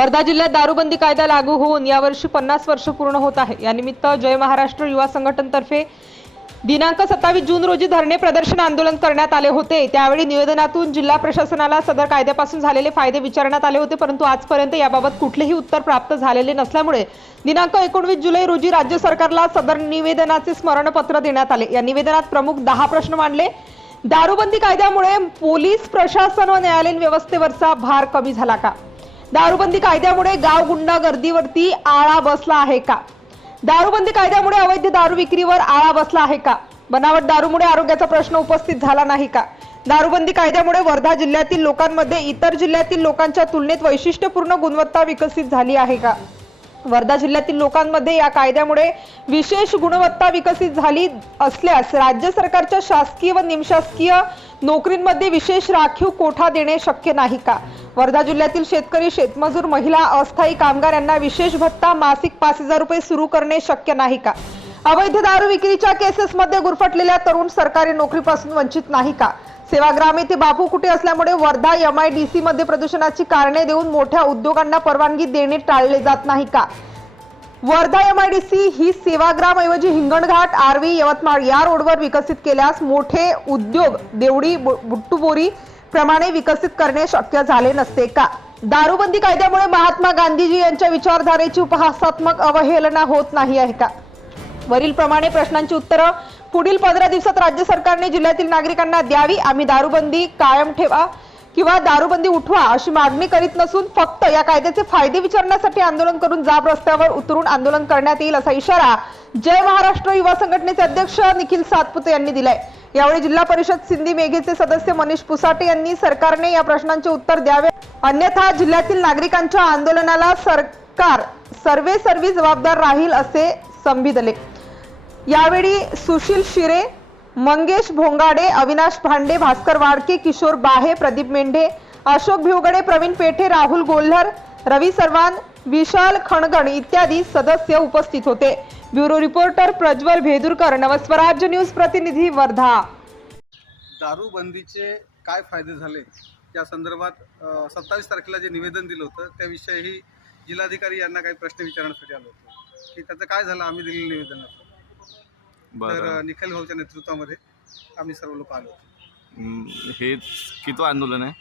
वर्धा जिल्ह्यात दारूबंदी कायदा लागू होऊन यावर्षी पन्नास वर्ष पूर्ण होत आहे. यानिमित्त जय महाराष्ट्र युवा संघटनतर्फे दिनांक सत्तावीस जून रोजी धरणे प्रदर्शन आंदोलन करण्यात आले होते. त्यावेळी निवेदनातून जिल्हा प्रशासनाला सदर कायद्यापासून झालेले फायदे विचारण्यात आले होते परंतु आजपर्यंत याबाबत कुठलेही उत्तर प्राप्त झालेले नसल्यामुळे दिनांक एकोणवीस जुलै रोजी राज्य सरकारला सदर निवेदनाचे स्मरणपत्र देण्यात आले. या निवेदनात प्रमुख दहा प्रश्न मांडले. दारूबंदी कायद्यामुळे पोलीस प्रशासन व न्यायालयीन व्यवस्थेवरचा भार कमी झाला का? दारूबंदी कायद्यामुळे गाव गुंडागर्दीवरती आळा बसला आहे का? दारूबंदी कायद्यामुळे अवैध दारू विक्रीवर आळा बसला आहे का? बनावट दारूमुळे आरोग्याचा प्रश्न उपस्थित झाला नाही का? दारूबंदी कायद्यामुळे वर्धा जिल्ह्यातील लोकांमध्ये इतर जिल्ह्यातील लोकांच्या तुलनेत वैशिष्ट्यपूर्ण गुणवत्ता विकसित झाली आहे का? वर्धा जिल्ह्यातील लोकांमध्ये या कायद्यामुळे विशेष गुणवत्ता विकसित झाली असल्यास राज्य सरकारच्या शासकीय व निमशासकीय नोकरींमध्ये विशेष राखीव कोठा देणे शक्य नाही का? वर्धा जिल्ह्यातील शेतकरी शेतमजूर महिला अस्थायी कामगार यांना विशेष भत्ता मासिक पाच हजार रुपये सुरू करणे शक्य नाही का? अवैध दारू विक्रीच्या केसेसमध्ये गुरफटलेल्या तरुण सरकारी नोकरीपासून वंचित नाही का? सेवाग्राम येथे बापू कुठे असल्यामुळे वर्धा एमआयडीसी मध्ये प्रदूषणाची कारणे देऊन मोठ्या उद्योगांना परवानगी देणे टाळले जात नाही का? Wardha M I D C ही सेवाग्राम ऐवजी हिंगणघाट आर्वी यवतमाळ या रोडवर विकसित केल्यास मोठे उद्योग देवडी बु- बुट्टुबोरी प्रमाणे विकसित करणे शक्य झाले नसते का? दारूबंदी कायद्यामुळे महात्मा गांधीजी यांच्या विचारधारेची उपहासात्मक अवहेलना होत नाही आहे का? वरील प्रमाणे प्रश्नांची उत्तरं पुढील पंधरा दिवसात राज्य सरकारने जिल्ह्यातील नागरिकांना द्यावी आम्ही दारूबंदी कायम ठेवा किंवा दारूबंदी उठवा अशी मागणी करीत नसून फक्त या कायद्याचे फायदे विचारण्यासाठी आंदोलन करून जाब रस्त्यावर उतरून आंदोलन करण्यात येईल असा इशारा जय महाराष्ट्र युवा संघटनेचे अध्यक्ष निखिल सातपुते यांनी दिलाय. यावेळी जिल्हा परिषद सिंधी मेघेचे सदस्य मनीष पुसाटे यांनी सरकारने या प्रश्नांचे उत्तर द्यावे. अन्यथा जिल्ह्यातील नागरिकांच्या आंदोलनाला सरकार सर्वे सर्वी जबाबदार राहील असे संबिधले यावेळी सुशील शिरे मंगेश भोंगाडे अविनाश भांडे भास्कर वाडके किशोर बाहे प्रदीप मेंढे अशोक भिवगडे प्रवीण पेठे राहुल गोल्हर रवी सर्वान विशाल खणगण इत्यादी सदस्य उपस्थित होते. Bureau reporter Prajwal Bhedurkar Navswarajya news प्रतिनिधी वर्धा. दारूबंदीचे काय फायदे झाले? या संदर्भात सत्तावीस तारखेला जे निवेदन दिलं होतं त्याविषयी जिल्हाधिकारी यांना काही प्रश्न विचारण्यासाठी आलो होतो. की त्याचं काय झालं? आम्ही दिलेलं निवेदन तर निखिल भाऊच्या नेतृत्वामध्ये आम्ही सर्व लोक आलो होतो. हे किती आंदोलन आहे?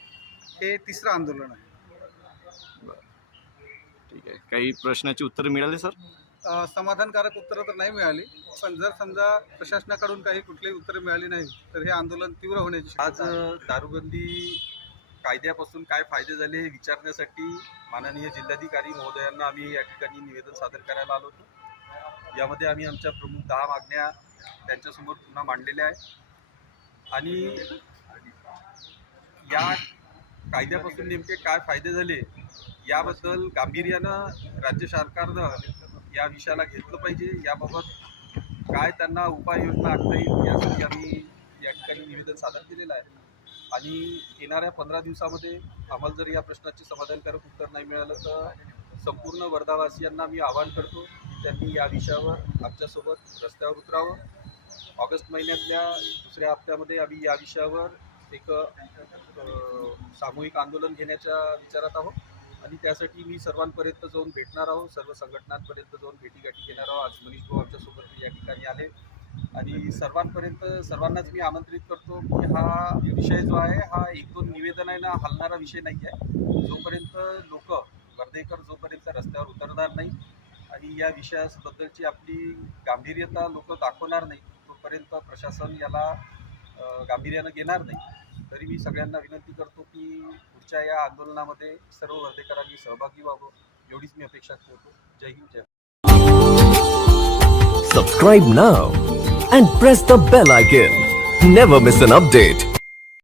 हे तिसरं आंदोलन आहे. ठीक आहे. काही प्रश्नाची उत्तरं मिळाली सर? अ, समाधानकारक उत्तरं तर नाही मिळाली पण जर समजा प्रशासनाकडून काही कुठलीही उत्तरं मिळाली नाही तर हे आंदोलन तीव्र होण्याची आज शक्यता आहे. अ, दारूबंदी कायद्यापासून काय फायदे झाले हे विचारण्यासाठी माननीय जिल्हाधिकारी महोदयांना आम्ही या ठिकाणी निवेदन सादर करायला आलो होतो. यामध्ये आम्ही आमच्या प्रमुख दहा मागण्या त्यांच्यासमोर पुन्हा मांडलेल्या आहे आणि या कायद्यापासून नेमके काय फायदे झाले याबद्दल गांभीर्यानं राज्य सरकारनं या विषयाला घेतलं पाहिजे. याबाबत काय त्यांना उपाययोजना आखता येईल यासाठी आम्ही या ठिकाणी निवेदन सादर केलेलं आहे. आणि येणाऱ्या पंधरा दिवसामध्ये आम्हाला जर या प्रश्नाचे समाधानकारक उत्तर नाही मिळालं तर संपूर्ण वर्धावासियांना मी आवाहन करतो की त्यांनी या विषयावर आमच्यासोबत रस्त्यावर उतरावं. ऑगस्ट महिन्यातल्या दुसऱ्या हप्त्यामध्ये आम्ही या विषयावर एक सामूहिक आंदोलन घेण्याच्या विचारात आहोत. आणि त्यासाठी मी सर्वांपर्यंत जाऊन भेटणार आहोत सर्व संघटनांपर्यंत जाऊन भेटीगाठी घेणार आहोत आज मनीष भाऊ आमच्यासोबत या ठिकाणी आले. आणि सर्वांपर्यंत सर्वांनाच मी आमंत्रित करतो की हा विषय जो आहे हा एक दोन निवेदन आहे ना हलणारा विषय नाही आहे. जोपर्यंत लोक वर्धेकर जोपर्यंत रस्त्यावर उतरणार नाही आणि या विषयाबद्दलची आपली गांभीर्यता लोक दाखवणार नाही तोपर्यंत प्रशासन याला गांभीर्यानं घेणार नाही. तरी मी सगळ्यांना विनंती करतो की पुढच्या या आंदोलनामध्ये सर्व वर्धेकरांनी सहभागी व्हावं एवढीच मी अपेक्षा करतो जय हिंद जय subscribe now and press the bell icon never miss an update